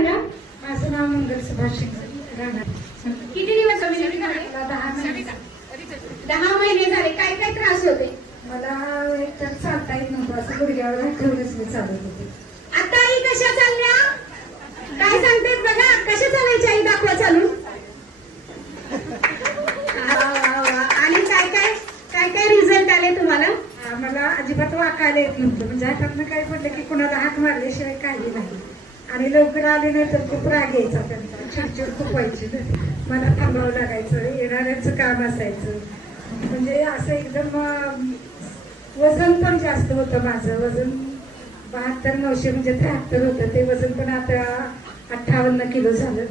सांगा. माझं नाव मंगल सुभाष शिंदे राहणार. किती दिवस झाले? 10 महिने झाले. काय काय त्रास होते? मला एकतर चालता येत नव्हतं, असं गुडघ्यावर ठेवूनच मी चालत होते. आता आई कशा चालल्या? काय सांगते बघा, कशा चालायच्या आई, दाखवा चालून. आणि काय काय काय काय रिझल्ट आले तुम्हाला? मला अजिबात वाकायला येत नव्हतं, म्हणजे हातातनं काय पडलं की कुणाला हात मारल्याशिवाय काही नाही. आणि लवकर आले नाही तर खूप राग यायचा त्यांचा, चिडचिड खूप व्हायची ना. मला थांबावं लागायचं, येणाऱ्यांचं काम असायचं. म्हणजे असं एकदम वजन पण जास्त होतं माझं. वजन 72-900 म्हणजे 73 होतं ते वजन, पण आता 58 किलो झालं.